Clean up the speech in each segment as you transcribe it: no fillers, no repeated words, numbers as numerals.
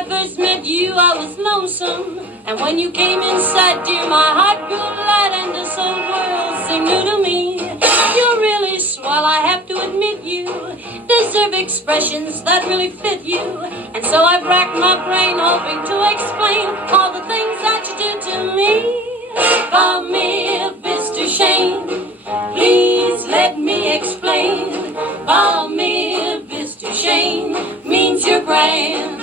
I first met you, I was lonesome. And when you came inside, dear, my heart grew light and this whole world seemed new to me. You're really swell, I have to admit you deserve expressions that really fit you. And so I've racked my brain hoping to explain all the things that you do to me. Call me Mr. Shane, please let me explain. Call me Mr. Shane, means you're grand.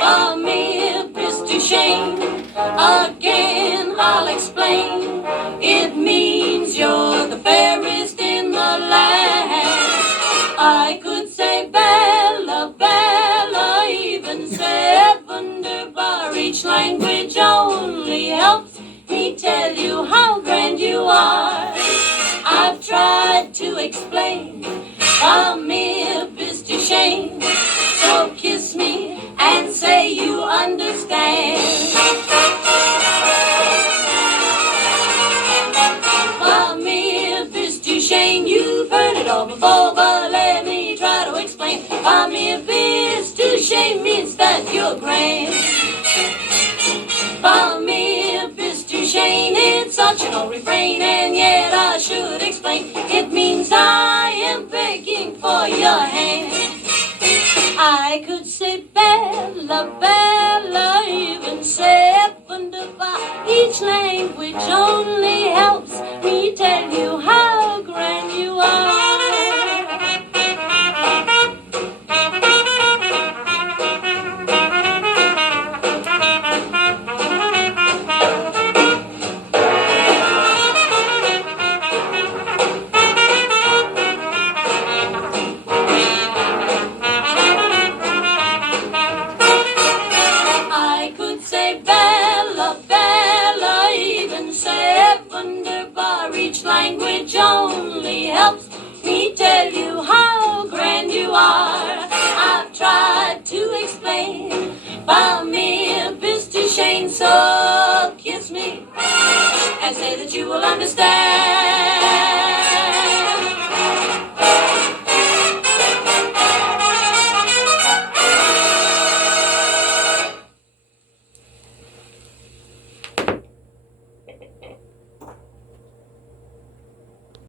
Call me Mr. Shane, again I'll explain. It means you're the fairest in the land. I could say Bella, Bella, even say wunderbar. Each language only helps me tell you how grand you are. I've tried to explain. Call me Mr. Shane, so kiss me and say you understand. Call me Mr. Shane, you've heard it all before, but let me try to explain. Call me Mr. Shane means that you're grand. Call me Mr. Shane, it's such an old refrain, and yet I should explain. It means I am begging for your hand. I could say Bella, Bella, even say wunderbar. Each language only helps me tell you how grand you are. Language only helps me tell you how grand you are. I've tried to explain. Call me Mr. Shane, so kiss me and say that you will understand.